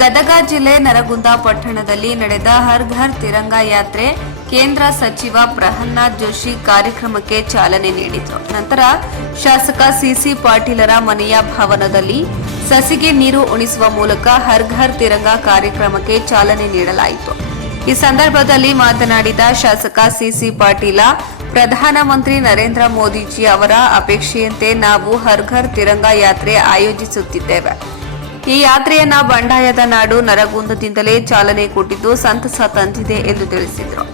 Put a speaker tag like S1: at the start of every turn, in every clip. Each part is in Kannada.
S1: ಗದಗ ಜಿಲ್ಲೆ ನರಗುಂದ ಪಟ್ಟಣದಲ್ಲಿ ನಡೆದ ಹರ್ ಘರ್ ತಿರಂಗ ಯಾತ್ರೆ ಕೇಂದ್ರ ಸಚಿವ ಪ್ರಹ್ಲಾದ್ ಜೋಶಿ ಕಾರ್ಯಕ್ರಮಕ್ಕೆ ಚಾಲನೆ ನೀಡಿದರು. ನಂತರ ಶಾಸಕ ಸಿಸಿ ಪಾಟೀಲರ ಮನೆಯ ಭವನದಲ್ಲಿ ಸಸಿಗೆ ನೀರು ಉಣಿಸುವ ಮೂಲಕ ಹರ್ ಘರ್ ತಿರಂಗ ಕಾರ್ಯಕ್ರಮಕ್ಕೆ ಚಾಲನೆ ನೀಡಲಾಯಿತು. ಈ ಸಂದರ್ಭದಲ್ಲಿ ಮಾತನಾಡಿದ ಶಾಸಕ ಸಿಸಿ ಪಾಟೀಲ ಪ್ರಧಾನಮಂತ್ರಿ ನರೇಂದ್ರ ಮೋದಿಜಿ ಅವರ ಅಪೇಕ್ಷೆಯಂತೆ ನಾವು ಹರ್ ಘರ್ ತಿರಂಗ ಯಾತ್ರೆ ಆಯೋಜಿಸುತ್ತಿದ್ದೇವೆ. ಈ ಯಾತ್ರೆಯನ್ನ ಬಂಡಾಯದ ನಾಡು ನರಗುಂದದಿಂದಲೇ ಚಾಲನೆ ಕೊಟ್ಟಿದ್ದು ಸಂತಸ ತಂದಿದೆ ಎಂದು ತಿಳಿಸಿದರು.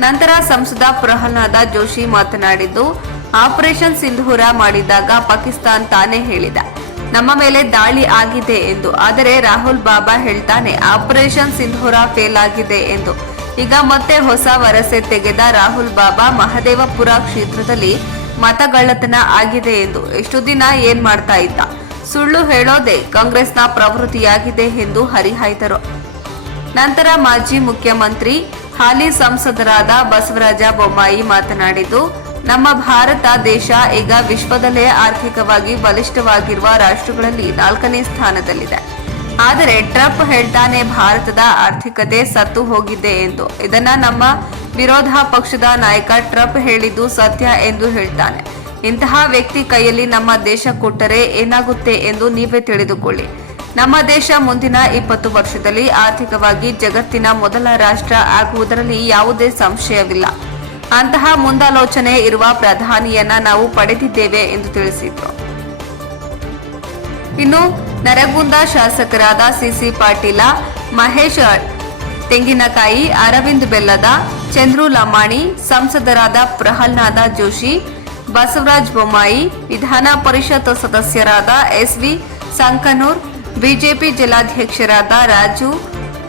S1: ನಂತರ ಸಂಸದ ಪ್ರಹ್ಲಾದ ಜೋಶಿ ಮಾತನಾಡಿದ್ದು, ಆಪರೇಷನ್ ಸಿಂಧೂರ ಮಾಡಿದಾಗ ಪಾಕಿಸ್ತಾನ್ ತಾನೇ ಹೇಳಿದ. ನಮ್ಮ ಮೇಲೆ ದಾಳಿ ಆಗಿದೆ ಎಂದು. ಆದರೆ ರಾಹುಲ್ ಬಾಬಾ ಹೇಳ್ತಾನೆ, ಆಪರೇಷನ್ ಸಿಂಧೂರ ಫೇಲ್ ಆಗಿದೆ ಎಂದು. ಈಗ ಮತ್ತೆ ಹೊಸ ವರಸೆ ತೆಗೆದ ರಾಹುಲ್ ಬಾಬಾ ಮಹದೇವಪುರ ಕ್ಷೇತ್ರದಲ್ಲಿ ಮತಗಳ್ಳತನ ಆಗಿದೆ ಎಂದು. ಎಷ್ಟು ದಿನ ಏನ್ ಮಾಡ್ತಾ ಇದ್ದ? ಸುಳ್ಳು ಹೇಳೋದೇ ಕಾಂಗ್ರೆಸ್ನ ಪ್ರವೃತ್ತಿಯಾಗಿದೆ ಎಂದು ಹರಿಹಾಯ್ದರು. ನಂತರ ಮಾಜಿ ಮುಖ್ಯಮಂತ್ರಿ, ಹಾಲಿ ಸಂಸದರಾದ ಬಸವರಾಜ ಬೊಮ್ಮಾಯಿ ಮಾತನಾಡಿದ್ದು, ನಮ್ಮ ಭಾರತ ದೇಶ ಈಗ ವಿಶ್ವದಲ್ಲೇ ಆರ್ಥಿಕವಾಗಿ ಬಲಿಷ್ಠವಾಗಿರುವ ರಾಷ್ಟ್ರಗಳಲ್ಲಿ ನಾಲ್ಕನೇ ಸ್ಥಾನದಲ್ಲಿದೆ. ಆದರೆ ಟ್ರಂಪ್ ಹೇಳ್ತಾನೆ ಭಾರತದ ಆರ್ಥಿಕತೆ ಸತ್ತು ಹೋಗಿದೆ ಎಂದು. ಇದನ್ನ ನಮ್ಮ ವಿರೋಧ ಪಕ್ಷದ ನಾಯಕ ಟ್ರಂಪ್ ಹೇಳಿದ್ದು ಸತ್ಯ ಎಂದು ಹೇಳ್ತಾನೆ. ಇಂತಹ ವ್ಯಕ್ತಿ ಕೈಯಲ್ಲಿ ನಮ್ಮ ದೇಶ ಕೊಟ್ಟರೆ ಏನಾಗುತ್ತೆ ಎಂದು ನೀವೇ ತಿಳಿದುಕೊಳ್ಳಿ. ನಮ್ಮ ದೇಶ ಮುಂದಿನ ಇಪ್ಪತ್ತು ವರ್ಷದಲ್ಲಿ ಆರ್ಥಿಕವಾಗಿ ಜಗತ್ತಿನ ಮೊದಲ ರಾಷ್ಟ್ರ ಆಗುವುದರಲ್ಲಿ ಯಾವುದೇ ಸಂಶಯವಿಲ್ಲ. ಅಂತಹ ಮುಂದಾಲೋಚನೆ ಇರುವ ಪ್ರಧಾನಿಯನ್ನ ನಾವು ಪಡೆದಿದ್ದೇವೆ ಎಂದು ತಿಳಿಸಿದರು. ಇನ್ನು ನರಗುಂದ ಶಾಸಕರಾದ ಸಿಸಿ ಪಾಟೀಲ, ಮಹೇಶ್ ತೆಂಗಿನಕಾಯಿ, ಅರವಿಂದ್ ಬೆಲ್ಲದ, ಚಂದ್ರು ಲಮಾಣಿ, ಸಂಸದರಾದ ಪ್ರಹ್ಲಾದ ಜೋಶಿ ಬಸವರಾಜ ಬೊಮ್ಮಾಯಿ ವಿಧಾನ ಪರಿಷತ್ ಸದಸ್ಯರಾದ ಎಸ್ವಿ ಸಂಕನೂರ್, ಬಿಜೆಪಿ ಜಿಲ್ಲಾಧ್ಯಕ್ಷರಾದ ರಾಜು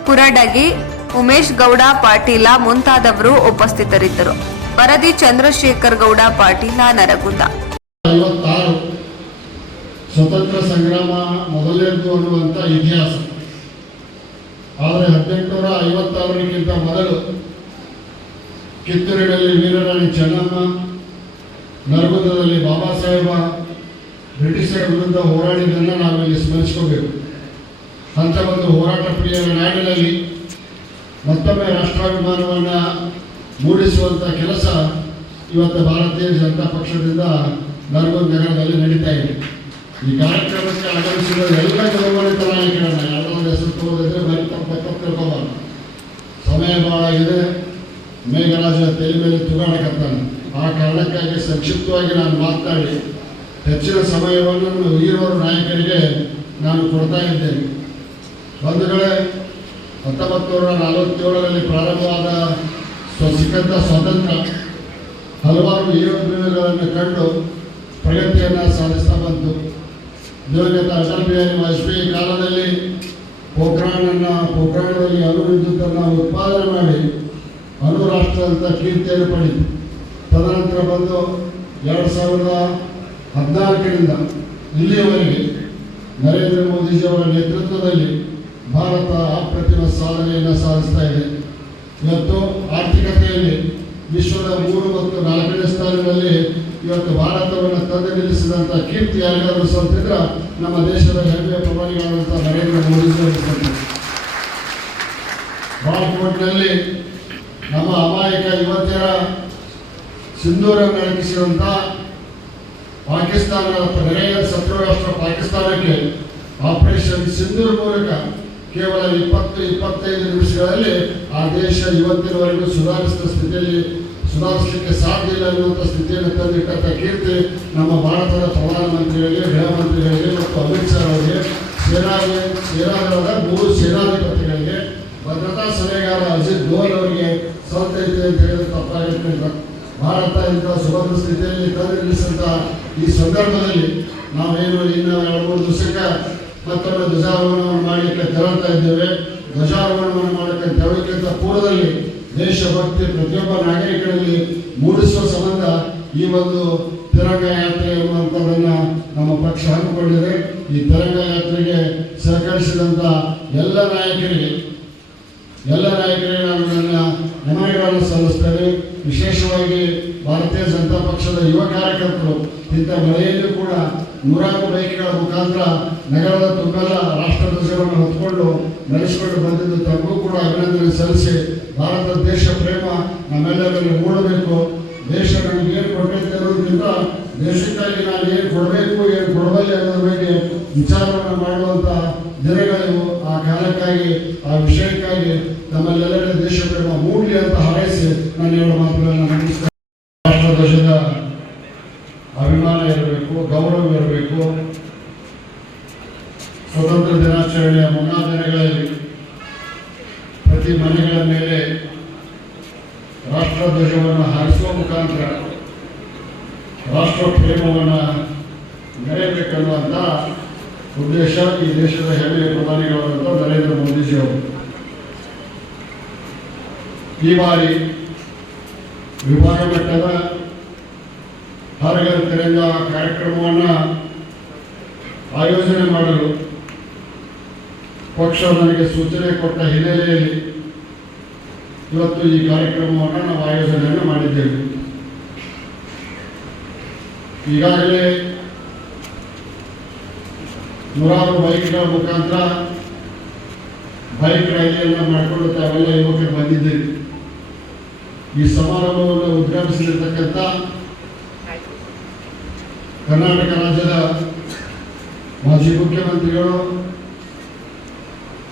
S1: ಕುರಡಗಿ, ಉಮೇಶ್ ಗೌಡ, ಪಾಟೀಲ ಮುಂತಾದವರು ಉಪಸ್ಥಿತರಿದ್ದರು. ವರದಿ ಚಂದ್ರಶೇಖರ್ ಗೌಡ, ಪಾಟೀಲ ನರಗುಂದ.
S2: ಸ್ವತಂತ್ರ ಸಂಗ್ರಾಮ ಮೊದಲೇದು ಅನ್ನುವಂಥ ಇತಿಹಾಸ. ಆದರೆ ಹದಿನೆಂಟುನೂರ ಐವತ್ತಾರಕ್ಕಿಂತ ಮೊದಲು ಕಿತ್ತೂರಿನಲ್ಲಿ ವೀರರಾಣಿ ಚೆನ್ನಮ್ಮ ನರಗುಂದದಲ್ಲಿ ಬಾಬಾ ಸಾಹೇಬ ಬ್ರಿಟಿಷರ ವಿರುದ್ಧ ಹೋರಾಡಿದ್ದನ್ನು ನಾವಿಲ್ಲಿ ಸ್ಮರಿಸ್ಕೋಬೇಕು ಅಂತ ಒಂದು ಹೋರಾಟ ಪ್ರಿಯರ ನಾಡಿನಲ್ಲಿ ಮತ್ತೊಮ್ಮೆ ರಾಷ್ಟ್ರಾಭಿಮಾನವನ್ನು ಮೂಡಿಸುವಂಥ ಕೆಲಸ ಇವತ್ತು ಭಾರತೀಯ ಜನತಾ ಪಕ್ಷದಿಂದ ನರ್ಮದ ನಗರದಲ್ಲಿ ನಡೀತಾ ಇದೆ. ಈ ಕಾರ್ಯಕ್ರಮಕ್ಕೆ ಆಗಮಿಸಿದ ಎಲ್ಲ ಗೌರವಾನ್ವಿತ ನಾಯಕರನ್ನು ಒಂದು ಹೆಸರು ತೋರಿದ್ರೆ ಬರೀ ತಪ್ಪ ಸಮಯ ಭಾಳ ಆಗಿದೆ. ಮೇಘರಾಜ ತಲೆ ಮೇಲೆ ತುಗಾಡಕತ್ತಾನೆ. ಆ ಕಾರಣಕ್ಕಾಗಿ ಸಂಕ್ಷಿಪ್ತವಾಗಿ ನಾನು ಮಾತನಾಡಿ, ಹೆಚ್ಚಿನ ಸಮಯವನ್ನು ಈರೋರು ನಾಯಕರಿಗೆ ನಾನು ಕೊಡ್ತಾ ಇದ್ದೇನೆ. ಬಂಧುಗಳೇ ಹತ್ತೊಂಬತ್ತು ನೂರ ನಲವತ್ತೇಳರಲ್ಲಿ ಪ್ರಾರಂಭವಾದ ಸಿಕ್ಕಂಥ ಸ್ವಾತಂತ್ರ್ಯ ಹಲವಾರು ಏರುಬೀಳುಗಳನ್ನು ಕಂಡು ಪ್ರಗತಿಯನ್ನು ಸಾಧಿಸ್ತಾ ಬಂತು. ದಿವಂಗತ ಅಟಲ್ ಬಿಹಾರಿ ವಾಜಪೇಯಿ ಕಾಲದಲ್ಲಿ ಪೋಖ್ರಾಣನ್ನು ಪೋಖ್ರಾಣದಲ್ಲಿ ಅಣು ವಿದ್ಯುತ್ತನ್ನು ಉತ್ಪಾದನೆ ಮಾಡಿ ಅಣು ರಾಷ್ಟ್ರ ಅಂತ ಕೀರ್ತಿಯನ್ನು ಪಡೆಯಿತು ತದನಂತರ ಬಂದು ಎರಡು ಸಾವಿರದ ಹದಿನಾಲ್ಕರಿಂದ ಇಲ್ಲಿಯವರೆಗೆ ನರೇಂದ್ರ ಮೋದಿಜಿಯವರ ನೇತೃತ್ವದಲ್ಲಿ ಭಾರತ ಅಪ್ರತಿಮ ಸಾಧನೆಯನ್ನು ಸಾಧಿಸ್ತಾ ಇದೆ. ಇವತ್ತು ಆರ್ಥಿಕತೆಯಲ್ಲಿ ವಿಶ್ವದ ಮೂರು ಮತ್ತು ನಾಲ್ಕನೇ ಸ್ಥಾನದಲ್ಲಿ ಇವತ್ತು ಭಾರತವನ್ನು ತಂದು ನಿಲ್ಲಿಸಿದಂಥ ಕೀರ್ತಿ ಯಾರಿಗಾದರೂ ಸಲ್ತಿದ್ರೆ ನಮ್ಮ ದೇಶದ ಹೆಮ್ಮೆಯ ಪ್ರಧಾನಿಗಳಾದಂಥ ನರೇಂದ್ರ ಮೋದಿಜಿಯವರು ಸಲ್ತಿದ್ರು ಬಾಲ್ಕೋಟ್ನಲ್ಲಿ ನಮ್ಮ ಅಮಾಯಕ ಯುವತಿಯರ ಸಿಂಧೂರ ಬೆಳಗಿಸಿದಂಥ ಪಾಕಿಸ್ತಾನ ನೆರೆಯ ಶತ್ರು ರಾಷ್ಟ್ರ ಪಾಕಿಸ್ತಾನಕ್ಕೆ ಆಪರೇಷನ್ ಸಿಂಧೂರ್ ಮೂಲಕ ಕೇವಲ ಇಪ್ಪತ್ತು, ಇಪ್ಪತ್ತೈದು ನಿಮಿಷಗಳಲ್ಲಿ ಆ ದೇಶ ಇವತ್ತಿನವರೆಗೂ ಸುಧಾರಿಸಿದ ಸ್ಥಿತಿಯಲ್ಲಿ, ಸುಧಾರಿಸಲಿಕ್ಕೆ ಸಾಧ್ಯ ಇಲ್ಲ ಅನ್ನುವಂಥ ಸ್ಥಿತಿಯನ್ನು ತಂದಿಟ್ಟಂಥ ಕೀರ್ತಿ ನಮ್ಮ ಭಾರತದ ಪ್ರಧಾನಮಂತ್ರಿಗಳಿಗೆ ಗೃಹ ಮಂತ್ರಿಗಳಿಗೆ ಮತ್ತು ಅಮಿತ್ ಶಾ ಅವರಿಗೆ ಸೇನಾಗೆ ಸೇನಾದಳದ ಮೂರು ಸೇನಾಧಿಪತಿಗಳಿಗೆ ಭದ್ರತಾ ಸಲಹೆಗಾರ ಅಜಿತ್ ಡೋಲ್ ಅವರಿಗೆ ಸಲ್ತೈತೆ ಅಂತ ಹೇಳಿದ್ರೆ ತಪ್ಪಾಗಿರ್ತಿಲ್ಲ ಭಾರತ ಇಂಥ ಸುಭದ್ರ ಸ್ಥಿತಿಯಲ್ಲಿ ತಂದು ಈ ಸಂದರ್ಭದಲ್ಲಿ ನಾವೇನು ಇನ್ನು ಎರಡು ಮೂರು ದಿವಸಕ್ಕೆ ಮತ್ತೊಮ್ಮೆ ಧ್ವಜಾರೋಹಣವನ್ನು ಮಾಡಲಿಕ್ಕೆ ತೆರಳ್ತಾ ಇದ್ದೇವೆ. ಧ್ವಜಾರೋಹಣವನ್ನು ಮಾಡಲಿಕ್ಕೆ ತೆರಳಕ್ಕಿಂತ ಪೂರ್ವದಲ್ಲಿ ದೇಶಭಕ್ತಿ ಪ್ರತಿಯೊಬ್ಬ ನಾಗರಿಕರಲ್ಲಿ ಮೂಡಿಸುವ ಸಂಬಂಧ ಈ ಒಂದು ತಿರಂಗ ಯಾತ್ರೆ ಎಂಬಂಥದ್ದನ್ನು ನಮ್ಮ ಪಕ್ಷ ಹಮ್ಮಿಕೊಂಡಿದೆ ಈ ತಿರಂಗ ಯಾತ್ರೆಗೆ ಸಹಕರಿಸಿದಂಥ ಎಲ್ಲ ನಾಯಕರಿಗೆ ಎಲ್ಲ ನಾಯಕರಿಗೆ ನಾನು ನನ್ನ ನಮನಗಳನ್ನು ಸಲ್ಲಿಸ್ತೇನೆ. ವಿಶೇಷವಾಗಿ ಭಾರತೀಯ ಜನತಾ ಪಕ್ಷದ ಯುವ ಕಾರ್ಯಕರ್ತರು, ಇಂಥ ಮಳೆಯಲ್ಲೂ ಕೂಡ ನೂರಾರು ಬೈಕ್ಗಳ ಮುಖಾಂತರ ನಗರದ ತುಂಬೆಲ್ಲ ರಾಷ್ಟ್ರಧ್ವಜವನ್ನು ಹೊತ್ಕೊಂಡು ನಡೆಸಿಕೊಂಡು ಬಂದಿದ್ದು ತಮಗೂ ಕೂಡ ಅಭಿನಂದನೆ ಸಲ್ಲಿಸಿ, ಭಾರತ ದೇಶ ಪ್ರೇಮ ನಮ್ಮೆಲ್ಲರಲ್ಲಿ ಮೂಡಬೇಕು. ದೇಶ ನಮಗೆ ಏನು ಕೊಡಬೇಕು ಅನ್ನೋದಕ್ಕಿಂತ ದೇಶಕ್ಕಾಗಿ ನಾನು ಏನು ಕೊಡಬೇಕು, ಏನು ಕೊಡಬಲ್ಲೆ ಅನ್ನೋದ್ರ ಬಗ್ಗೆ ವಿಚಾರವನ್ನು ಮಾಡುವಂಥ ದಿನಗಳಿವು ಆ ಕಾಲಕ್ಕಾಗಿ, ಆ ವಿಷಯಕ್ಕಾಗಿ ನಮ್ಮಲ್ಲೆಲ್ಲರ ದೇಶ ಪ್ರೇಮ ಮೂಡಲಿ ಅಂತ ಹಾರೈಸಿ ನಾನು ಹೇಳೋ ಮಾತುಗಳನ್ನು ರಾಷ್ಟ್ರ ಅಭಿಮಾನ ಇರಬೇಕು, ಗೌರವ ಇರಬೇಕು. ಸ್ವತಂತ್ರ ದಿನಾಚರಣೆಯ ಮುನ್ನಾ ದಿನಗಳಲ್ಲಿ ಪ್ರತಿ ಮನೆಗಳ ಮೇಲೆ ರಾಷ್ಟ್ರ ಧ್ವಜವನ್ನು ಹಾರಿಸುವ ಮುಖಾಂತರ ರಾಷ್ಟ್ರ ಪ್ರೇಮವನ್ನು ನೆರೆಯಬೇಕನ್ನುವಂಥ ಉದ್ದೇಶ ಈ ದೇಶದ ಹೆಮ್ಮೆಯ ಪ್ರಧಾನಿಗಳಾದಂಥ ನರೇಂದ್ರ ಮೋದಿಜಿಯವರು. ಈ ಬಾರಿ ವಿಭಾಗ ಮಟ್ಟದ ಹರಗದ ತೆರೆದ ಕಾರ್ಯಕ್ರಮವನ್ನು ಆಯೋಜನೆ ಮಾಡಲು ಪಕ್ಷ ನನಗೆ ಸೂಚನೆ ಕೊಟ್ಟ ಹಿನ್ನೆಲೆಯಲ್ಲಿ ಇವತ್ತು ಈ ಕಾರ್ಯಕ್ರಮವನ್ನು ನಾವು ಆಯೋಜನೆಯನ್ನು ಮಾಡಿದ್ದೇವೆ. ಈಗಾಗಲೇ ನೂರಾರು ಬೈಕ್ಗಳ ಮುಖಾಂತರ ಬೈಕ್ ರ್ಯಾಲಿಯನ್ನು ಮಾಡಿಕೊಂಡು ತಾವೆಲ್ಲ ಯುವಕರು ಬಂದಿದ್ದೀರಿ. ಈ ಸಮಾರಂಭವನ್ನು ಉದ್ಘಾಟಿಸಲಿರ್ತಕ್ಕಂಥ ಕರ್ನಾಟಕ ರಾಜ್ಯದ ಮಾಜಿ ಮುಖ್ಯಮಂತ್ರಿಗಳು,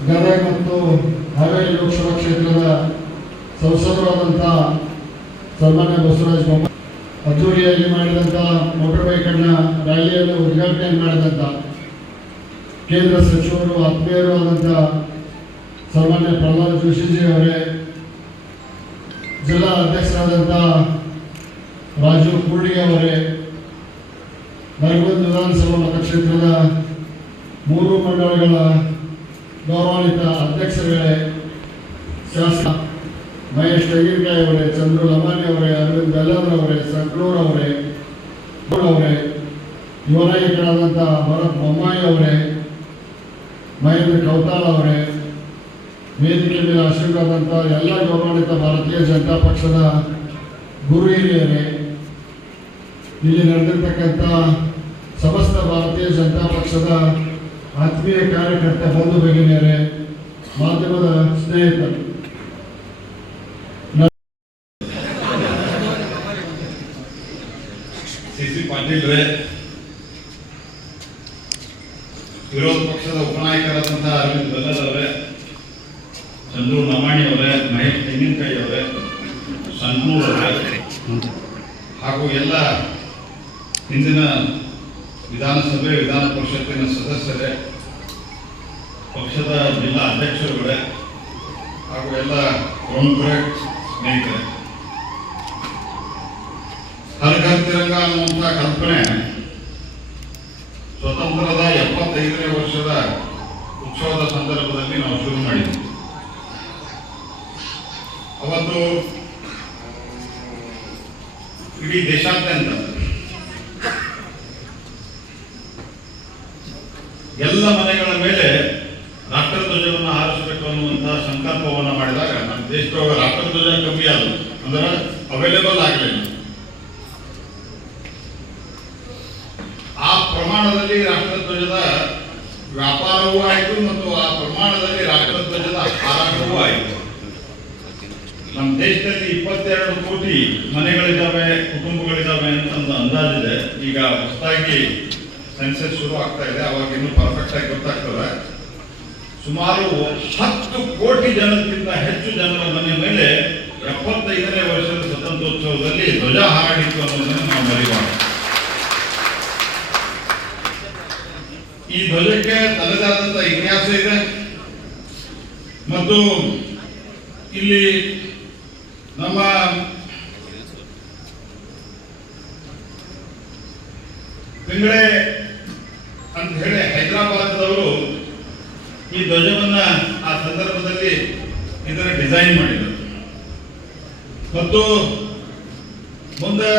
S2: ಗದಗ ಮತ್ತು ಹಾವೇರಿ ಲೋಕಸಭಾ ಕ್ಷೇತ್ರದ ಸಂಸದರಾದಂಥ ಸನ್ಮಾನ್ಯ ಬಸವರಾಜ ಬೊಮ್ಮಾಯಿ ಅದ್ದೂರಿಯಾಗಿ ಮಾಡಿದಂಥ ಮೋಟರ್ ಬೈಕನ್ನು ರ್ಯಾಲಿಯನ್ನು ಉದ್ಘಾಟನೆ ಮಾಡಿದಂಥ ಕೇಂದ್ರ ಸಚಿವರು, ಆತ್ಮೀಯರು ಆದಂಥ ಸನ್ಮಾನ್ಯ ಪ್ರಹ್ಲಾದ್ ಜೋಶಿಜಿ ಅವರೇ ಜಿಲ್ಲಾ ಅಧ್ಯಕ್ಷರಾದಂಥ ರಾಜು ಕೂರ್ಡಿಗೆ ಅವರೇ, ನರಗುಂದ ವಿಧಾನಸಭಾ ಮತಕ್ಷೇತ್ರದ ಮೂರು ಮಂಡಳಗಳ ಗೌರವಾನ್ವಿತ ಅಧ್ಯಕ್ಷರುಗಳೇ, ಶಾಸಕ ಮಹೇಶ್ ತೆಂಗಿನಕಾಯಿ ಅವರೇ, ಚಂದ್ರು ಲಮಾನಿ ಅವರೇ, ಅರವಿಂದ್ ಬೆಲ್ಲರ್ ಅವರೇ ಸಂಕ್ಳೂರ್ ಅವರೇ ಅವರೇ, ಯುವ ನಾಯಕರಾದಂಥ ಭರತ್ ಬೊಮ್ಮಾಯಿ ಅವರೇ, ಮಹೇಂದ್ರ ಕೌತಾಳ ಅವರೇ ವೇದಿಕೆ ಮೇಲೆ ಆಶೀರ್ವಾದಂಥ ಎಲ್ಲ ಗೌರವಾನ್ವಿತ ಭಾರತೀಯ ಜನತಾ ಪಕ್ಷದ ಗುರು ಹಿರಿಯರೇ, ಇಲ್ಲಿ ನಡೆದಿರ್ತಕ್ಕಂಥ ಸಮಸ್ತ ಭಾರತೀಯ ಜನತಾ ಪಕ್ಷದ ಆತ್ಮೀಯ ಕಾರ್ಯಕರ್ತ ಬಂಧು ಭಗಿನಿಯರೇ, ಮಾಧ್ಯಮದ ಸ್ನೇಹಿತರು.
S3: ವಿರೋಧ ಪಕ್ಷದ ಉಪನಾಯಕರಾದಂತಹ ಅರವಿಂದ್ ಬೆಲ್ಲದ್ ಅವರೇ ಚಂದ್ರು ನಮಾಣಿ ಅವರೇ ಮಹೇಶ್ ತೆಂಗಿನಕಾಯಿ ಅವರೇ ಸಂಕನೂರ್ ಅವರೇ. ಹಾಗೂ ಎಲ್ಲ ಹಿಂದಿನ ವಿಧಾನಸಭೆ, ವಿಧಾನ ಪರಿಷತ್ತಿನ ಸದಸ್ಯರೇ, ಪಕ್ಷದ ಜಿಲ್ಲಾ ಅಧ್ಯಕ್ಷರುಗಳೇ, ಹಾಗೂ ಎಲ್ಲ ಪ್ರಮುಖರೇ, ಸ್ನೇಹಿತರೆ. ಹರ್ ಘರ್ ತಿರಂಗ ಅನ್ನುವಂಥ ಕಲ್ಪನೆ ಸ್ವತಂತ್ರದ ಎಪ್ಪತ್ತೈದನೇ ವರ್ಷದ ಉತ್ಸವದ ಸಂದರ್ಭದಲ್ಲಿ ನಾವು ಶುರು ಮಾಡಿದ್ವಿ. ಅವತ್ತು ಇಡೀ ದೇಶಾದ್ಯಂತ ಎಲ್ಲ ಮನೆಗಳ ಮೇಲೆ ರಾಷ್ಟ್ರಧ್ವಜವನ್ನು ಹಾರಿಸಬೇಕು ಅನ್ನುವಂತಹ ಸಂಕಲ್ಪವನ್ನು ಮಾಡಿದಾಗ ನಮ್ಮ ದೇಶದೊಳಗೆ ರಾಷ್ಟ್ರಧ್ವಜ ಕಮ್ಮಿ ಆದವು ಅಂದ್ರೆ ಅವೈಲೇಬಲ್ ಆಗಲಿಲ್ಲ. ಆ ಪ್ರಮಾಣದಲ್ಲಿ ರಾಷ್ಟ್ರಧ್ವಜದ ವ್ಯಾಪಾರವೂ ಆಯಿತು ಮತ್ತು ಆ ಪ್ರಮಾಣದಲ್ಲಿ ರಾಷ್ಟ್ರಧ್ವಜದ ಹಾರಾಟವೂ ಆಯಿತು. ನಮ್ಮ ದೇಶದಲ್ಲಿ ಇಪ್ಪತ್ತೆರಡು ಕೋಟಿ ಮನೆಗಳಿದ್ದಾವೆ, ಕುಟುಂಬಗಳಿದ್ದಾವೆ ಅಂತ ಒಂದು ಅಂದಾಜಿದೆ. ಈಗ ಹೊಸದಾಗಿ ಸೆನ್ಸಸ್ ಶುರು ಆಗ್ತಾ ಇದೆ. ಅವಾಗ ಇನ್ನೂ ಪರ್ಫೆಕ್ಟ್ ಆಗಿ ಗೊತ್ತಾಗ್ತದೆ. ಸುಮಾರು ಹತ್ತು ಕೋಟಿ ಜನಕ್ಕಿಂತ ಹೆಚ್ಚು ಜನರ ಮನೆ ಮೇಲೆ ಎಪ್ಪತ್ತೈದನೇ ವರ್ಷದ ಸ್ವತಂತ್ರೋತ್ಸವದಲ್ಲಿ ಧ್ವಜ ಹಾರಾಡಿತ್ತು ಅನ್ನೋದನ್ನು ನಾವು ಮರಿಬಾರ್ದು. ಈ ಧ್ವಜಕ್ಕೆ ತನ್ನದಾದಂತಹ ಇತಿಹಾಸ ಇದೆ. ಮತ್ತು ಇಲ್ಲಿ ನಮ್ಮ ಪಿಂಗಳೆ ಅಂತ ಹೇಳಿ ಹೈದರಾಬಾದದವರು ಈ ಧ್ವಜವನ್ನ ಆ ಸಂದರ್ಭದಲ್ಲಿ ಇದನ್ನ ಡಿಸೈನ್ ಮಾಡಿದರು ಮತ್ತು ಮುಂದೆ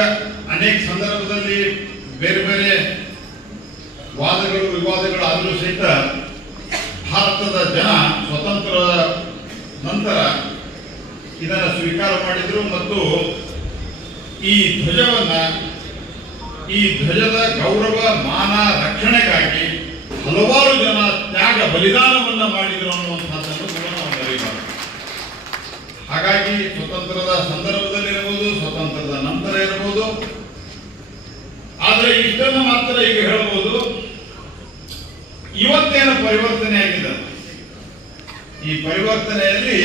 S3: ಅನೇಕ ಸಂದರ್ಭದಲ್ಲಿ ಬೇರೆ ಬೇರೆ ವಾದಗಳು ವಿವಾದಗಳು ಆದರೂ ಸಹಿತ ಭಾರತದ ಜನ ಸ್ವತಂತ್ರ ನಂತರ ಇದನ್ನು ಸ್ವೀಕಾರ ಮಾಡಿದರು ಮತ್ತು ಈ ಧ್ವಜವನ್ನು, ಈ ಧ್ವಜದ ಗೌರವ, ಮಾನ, ರಕ್ಷಣೆಗಾಗಿ ಹಲವಾರು ಜನ ತ್ಯಾಗ ಬಲಿದಾನವನ್ನು ಮಾಡಿದರು ಅನ್ನುವಂಥದ್ದನ್ನು ಕೂಡ ನಾವು ಹಾಗಾಗಿ ಸ್ವತಂತ್ರದ ಸಂದರ್ಭದಲ್ಲಿರ್ಬೋದು, ಸ್ವತಂತ್ರದ ಇರಬಹುದು ಆದ್ರೆ ಇಷ್ಟನ್ನು ಮಾತ್ರ ಈಗ ಹೇಳಬಹುದು ಇವತ್ತೇನು ಪರಿವರ್ತನೆ ಆಗಿದೆ? ಈ ಪರಿವರ್ತನೆಯಲ್ಲಿ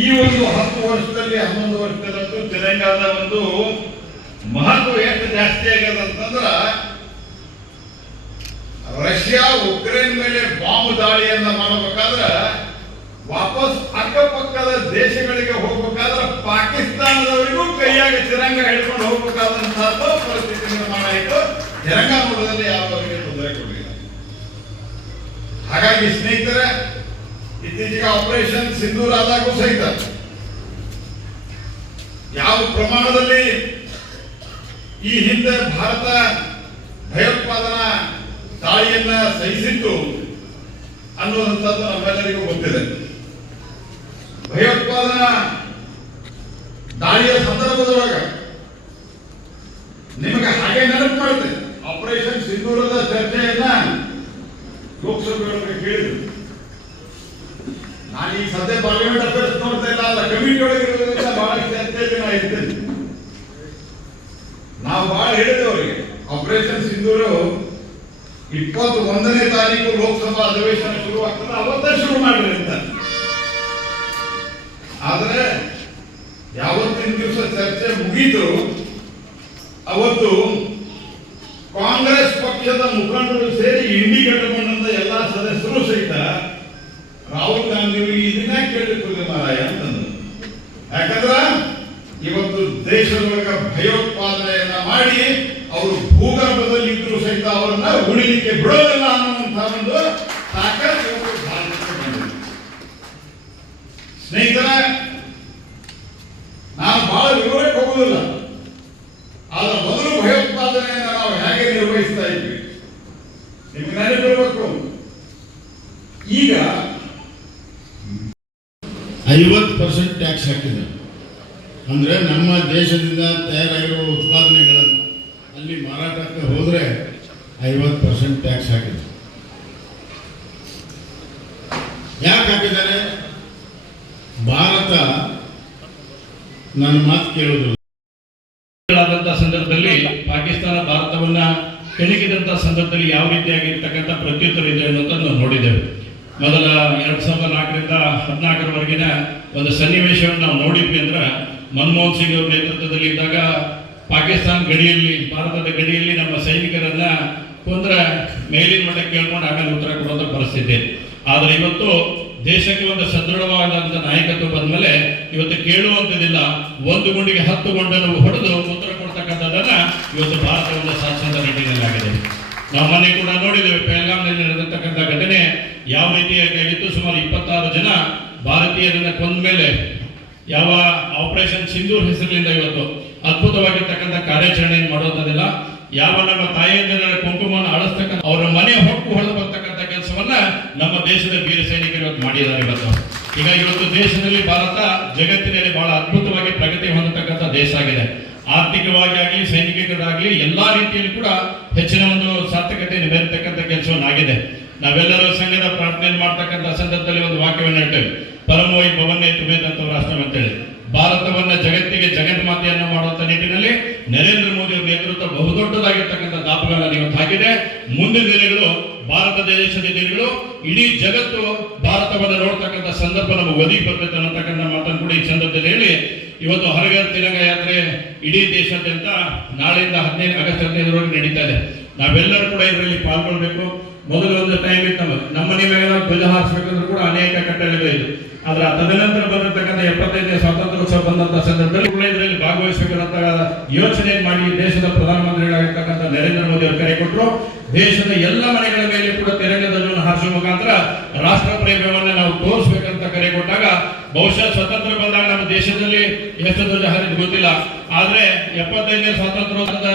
S3: ಈ ಒಂದು ಹತ್ತು ವರ್ಷದಲ್ಲಿ, ಹನ್ನೊಂದು ವರ್ಷದಲ್ಲಂತೂ ತೆಲಂಗಾಣದ ಒಂದು ಮಹತ್ವ ಎಷ್ಟು ಜಾಸ್ತಿ ಆಗ್ಯದ ಅಂತಂದ್ರ, ರಷ್ಯಾ ಉಕ್ರೇನ್ ಮೇಲೆ ಬಾಂಬ್ ದಾಳಿಯನ್ನ ಮಾಡಬೇಕಾದ್ರ ವಾಪಸ್ ಅಕ್ಕಪಕ್ಕದ ದೇಶಗಳಿಗೆ ಹೋಗ್ಬೇಕಾದ್ರೆ ಪಾಕಿಸ್ತಾನದವರಿಗೂ ಕೈಯಾಗ ತಿರಂಗ ಹಿಡ್ಕೊಂಡು ಹೋಗಬೇಕಾದಂತಹದ್ದು ಪರಿಸ್ಥಿತಿ ನಿರ್ಮಾಣ ಆಯಿತು. ಮೂಲದಲ್ಲಿ ಯಾವವರಿಗೆ ತೊಂದರೆ ಕೊಡಲಿಲ್ಲ. ಹಾಗಾಗಿ ಸ್ನೇಹಿತರೆ, ಇತ್ತೀಚೆಗೆ ಆಪರೇಷನ್ ಸಿಂಧೂರ್ ಆದಾಗೂ ಸಹಿತ ಯಾವ ಪ್ರಮಾಣದಲ್ಲಿ ಈ ಹಿಂದೆ ಭಾರತ ಭಯೋತ್ಪಾದನಾ ದಾಳಿಯನ್ನ ಸಹಿಸಿತ್ತು ಅನ್ನುವಂಥದ್ದು ನಮ್ಮೆಲ್ಲರಿಗೂ ಗೊತ್ತಿದೆ. ಭಯೋತ್ಪಾದನಾ ಸಂದರ್ಭದೊಳಗ ನಿಮಗೆ ಹಾಗೆ ನೆನಪು ಮಾಡುತ್ತೆ ಆಪರೇಷನ್ ಸಿಂಧೂರದ ಚರ್ಚೆಯನ್ನ ಲೋಕಸಭೆಯೊಳಗೆ ಕೇಳಿದ್ರು ನಾನು ಈ ಸದ್ಯ ಪಾರ್ಲಿಮೆಂಟ್ ಅಫೇರ್ಸ್ ನೋಡ್ತಾ ಇಲ್ಲ, ಅಲ್ಲ ಕಮಿಟಿ ಒಳಗೆ ಬಹಳಷ್ಟು ಚರ್ಚೆಯಲ್ಲಿ ನಾ ಇರ್ತೇನೆ. ನಾವು ಬಹಳ ಹೇಳಿದೆ ಅವರಿಗೆ ಆಪರೇಷನ್ ಸಿಂಧೂರು ಇಪ್ಪತ್ತ್ ಒಂದನೇ ತಾರೀಕು ಲೋಕಸಭಾ ಅಧಿವೇಶನ ಶುರುವಾಗ್ತದೆ, ಅವತ್ತೇ ಶುರು ಮಾಡ್ರಿ ಅಂತ. ಆದ್ರೆ ಯಾವತ್ತಿನ ದಿವಸ ಚರ್ಚೆ ಮುಗಿತು, ಅವತ್ತು ಕಾಂಗ್ರೆಸ್ ಪಕ್ಷದ ಮುಖಂಡರು ಸೇರಿ ಇಂಡಿ ಕಟ್ಟಿಕೊಂಡಂತ ಎಲ್ಲಾ ಸದಸ್ಯರು ಸಹಿತ ರಾಹುಲ್ ಗಾಂಧಿ ಅವರಿಗೆ ಇದನ್ನ ಕೇಳಿಕೊಳ್ಳಿ ಮಾರಾಯ ಅಂತಂದ್ರು. ಯಾಕಂದ್ರ ಇವತ್ತು ದೇಶದೊಳಗ ಭಯೋತ್ಪಾದನೆಯನ್ನ ಮಾಡಿ ಅವರು ಭೂಗರ್ಭದಲ್ಲಿ ಇದ್ರು ಸಹಿತ ಅವರನ್ನ ಉಳಿಲಿಕ್ಕೆ ಬಿಡೋದಿಲ್ಲ ಅನ್ನುವಂತಹ ಒಂದು ತಾಕತ್ ಇವತ್ತು ಭಾರತಕ್ಕೆ ಬಂದಿದೆ ಸ್ನೇಹಿತರ ನಾನು ಬಹಳ ವಿವರಕ್ಕೆ ಹೋಗುವುದಿಲ್ಲ ಆದ್ರೆ ಮೊದಲು ಭಯೋತ್ಪಾದನೆಯನ್ನ ನಾವು ಹೇಗೆ ನಿರ್ವಹಿಸ್ತಾ ಇದ್ವಿ ನಿಮ್ಗೆ ನೆನಪಿರ್ಬೇಕು ಈಗ
S2: ಐವತ್ತು ಪರ್ಸೆಂಟ್ ಟ್ಯಾಕ್ಸ್ ಹಾಕಿದ್ದಾರೆ. ಅಂದರೆ ನಮ್ಮ ದೇಶದಿಂದ ತಯಾರಾಗಿರುವ ಉತ್ಪಾದನೆಗಳನ್ನು ಅಲ್ಲಿ ಮಾರಾಟಕ್ಕೆ ಹೋದರೆ ಐವತ್ತು ಪರ್ಸೆಂಟ್ ಟ್ಯಾಕ್ಸ್ ಹಾಕಿದ್ದಾರೆ. ಯಾಕೆ ಹಾಕಿದ್ದಾರೆ? ಭಾರತ ನನ್ನ ಮಾತು ಕೇಳೋದು
S4: ಸಂದರ್ಭದಲ್ಲಿ ಪಾಕಿಸ್ತಾನ ಭಾರತವನ್ನ ಕೆಣಕಿದಂತಹ ಸಂದರ್ಭದಲ್ಲಿ ಯಾವ ರೀತಿಯಾಗಿರ್ತಕ್ಕಂಥ ಪ್ರತ್ಯುತ್ತರ ಇದೆ ಅನ್ನೋದನ್ನು ನೋಡಿದ್ದೇವೆ. ಮೊದಲ ಎರಡ್ ಸಾವಿರದ ನಾಲ್ಕರಿಂದ ಹದಿನಾಲ್ಕರವರೆಗಿನ ಒಂದು ಸನ್ನಿವೇಶವನ್ನು ನಾವು ನೋಡಿದ್ವಿ ಅಂದ್ರೆ ಮನಮೋಹನ್ ಸಿಂಗ್ ಅವರ ನೇತೃತ್ವದಲ್ಲಿ ಇದ್ದಾಗ ಪಾಕಿಸ್ತಾನ ಗಡಿಯಲ್ಲಿ, ಭಾರತದ ಗಡಿಯಲ್ಲಿ ನಮ್ಮ ಸೈನಿಕರನ್ನ ಕೊಂದ್ರೆ ಮೇಲಿನ ಮಟ್ಟ ಕೇಳ್ಕೊಂಡು ಆಮೇಲೆ ಉತ್ತರ ಕೊಡುವಂಥ ಪರಿಸ್ಥಿತಿ. ಆದ್ರೆ ಇವತ್ತು ದೇಶಕ್ಕೆ ಒಂದು ಸದೃಢವಾದಂತ ನಾಯಕತ್ವ ಬಂದಮೇಲೆ ಇವತ್ತು ಕೇಳುವಂಥದ್ದಿಲ್ಲ. ಒಂದು ಗುಂಡಿಗೆ ಹತ್ತು ಗುಂಡನ್ನು ಹೊಡೆದು ಉತ್ತರ ಕೊಡ್ತಕ್ಕಂಥದ್ದನ್ನ ಇವತ್ತು ಭಾರತ ಒಂದು ನಿಟ್ಟಿನಲ್ಲಾಗಿದೆ ನಾವು ಮೊನ್ನೆ ಕೂಡ ನೋಡಿದ್ದೇವೆ, ಪೆಹಲ್ಗಾಮ್ನಲ್ಲಿ ನಡೆದಿರ್ತಕ್ಕಂಥ ಘಟನೆ ಯಾವ ರೀತಿಯಾಗಿ ಆಗಿತ್ತು ಸುಮಾರು ಇಪ್ಪತ್ತಾರು ಜನ ಭಾರತೀಯರನ್ನ ಕೊಂದ ಮೇಲೆ ಯಾವ ಆಪರೇಷನ್ ಸಿಂಧೂರ್ ಹೆಸರಿನಿಂದ ಇವತ್ತು ಅದ್ಭುತವಾಗಿರ್ತಕ್ಕಂಥ ಕಾರ್ಯಾಚರಣೆಯನ್ನು ಮಾಡುವಂಥದ್ದಿಲ್ಲ ಯಾವ ನಮ್ಮ ತಾಯಿಯಂದಿರ ಕುಂಕುಮವನ್ನು ಅಳಿಸ್ತಕ್ಕಂಥ ಅವರ ಮನೆ ಹೊಕ್ಕು ಹೊಡೆದು ಬರ್ತಕ್ಕಂಥ ಕೆಲಸವನ್ನ ನಮ್ಮ ದೇಶದ ವೀರ ಸೈನಿಕರು ಮಾಡಿದ್ದಾರೆ ಇವತ್ತು. ಈಗ ಇವತ್ತು ದೇಶದಲ್ಲಿ ಭಾರತ ಜಗತ್ತಿನಲ್ಲಿ ಬಹಳ ಅದ್ಭುತವಾಗಿ ಪ್ರಗತಿ ಹೊಂದತಕ್ಕಂಥ ದೇಶ ಆಗಿದೆ. ಆರ್ಥಿಕವಾಗಿ ಆಗಲಿ ಸೈನಿಕರಾಗಲಿ ಎಲ್ಲಾ ರೀತಿಯಲ್ಲಿ ಕೂಡ ಹೆಚ್ಚಿನ ಒಂದು ಸಾರ್ಥಕತೆಯನ್ನು ಬೇರತಕ್ಕಂಥ ಕೆಲಸವನ್ನಾಗಿದೆ. ನಾವೆಲ್ಲರೂ ಸಂಘದ ಪ್ರಾರ್ಥನೆ ಮಾಡ್ತಕ್ಕಂಥ ಸಂದರ್ಭದಲ್ಲಿ ಒಂದು ವಾಕ್ಯವನ್ನು ಹೇಳ್ತೇವೆ. ಪರಮೋಯಿ ಭವನ್ನೇ ತುಮೇದಂತ ರಾಷ್ಟ್ರ ಅಂತೇಳಿ. ಭಾರತವನ್ನ ಜಗತ್ತಿಗೆ ಜಗನ್ಮಾತೆಯನ್ನ ಮಾಡುವಂತ ನಿಟ್ಟಿನಲ್ಲಿ ನರೇಂದ್ರ ಮೋದಿ ಅವರ ನೇತೃತ್ವ ಬಹುದೊಡ್ಡದಾಗಿರ್ತಕ್ಕಂಥ ದಾಪುಗಳನ್ನ ಇವತ್ತು ಹಾಕಿದೆ. ಮುಂದಿನ ದಿನಗಳು, ಭಾರತ ದೇಶದ ದಿನಗಳು, ಇಡೀ ಜಗತ್ತು ಭಾರತವನ್ನು ನೋಡ್ತಕ್ಕಂಥ ಸಂದರ್ಭ ನಮಗೆ ಒದಗಿ ಬರ್ತೈತೆ ಅನ್ನತಕ್ಕಂಥ ಮಾತನ್ನು ಕೂಡ ಈ ಸಂದರ್ಭದಲ್ಲಿ ಹೇಳಿ. ಇವತ್ತು ಹರಗರ್ ತಿರಂಗ ಯಾತ್ರೆ ಇಡೀ ದೇಶಾದ್ಯಂತ ನಾಳೆಯಿಂದ ಹದಿನೈದು, ಆಗಸ್ಟ್ ಹದಿನೈದರವರೆಗೆ ನಡೀತಾ ಇದೆ. ನಾವೆಲ್ಲರೂ ಕೂಡ ಇದರಲ್ಲಿ ಪಾಲ್ಗೊಳ್ಬೇಕು. ಮೊದಲು ಒಂದು ಟೈಮ್ ಇತ್ತು ನಮ್ಮ ಮನೆ ಮೇಲೆ ನಾವು ಧ್ವಜ ಹಾರಿಸಬೇಕಂದ್ರೂ ಕೂಡ ಅನೇಕ ಕಟ್ಟಳೆಗಳಿವೆ ಆದ್ರೆ ತದನಂತರ ಬಂದಿರತಕ್ಕಂಥ ಎಪ್ಪತ್ತೈದನೇ ಸ್ವಾತಂತ್ರ್ಯೋತ್ಸವ ಬಂದಂತ ಸಂದರ್ಭದಲ್ಲಿ ಕೂಡ ಇದರಲ್ಲಿ ಭಾಗವಹಿಸಬೇಕಂತ ಯೋಚನೆ ಮಾಡಿ ದೇಶದ ಪ್ರಧಾನಮಂತ್ರಿಗಳಾಗಿರ್ತಕ್ಕಂಥ ನರೇಂದ್ರ ಮೋದಿ ಅವರು ಕರೆ ಕೊಟ್ಟರು ದೇಶದ ಎಲ್ಲ ಮನೆಗಳ ಮೇಲೆ ಕೂಡ ತಿರಂಗ ಧ್ವಜವನ್ನು ಹಾರಿಸುವ ಮುಖಾಂತರ ರಾಷ್ಟ್ರ ಪ್ರೇಮವನ್ನು ನಾವು ತೋರಿಸ್ಬೇಕಂತ ಕರೆ ಕೊಟ್ಟಾಗ ಬಹುಶಃ ಸ್ವತಂತ್ರ ಬಂದಾಗ ನಮ್ಮ ದೇಶದಲ್ಲಿ ಎಷ್ಟು ಧ್ವಜ ಹರಿದು ಗೊತ್ತಿಲ್ಲ. ಆದ್ರೆ ಎಪ್ಪತ್ತೈದನೇ ಸ್ವಾತಂತ್ರ್ಯೋತ್ಸವದ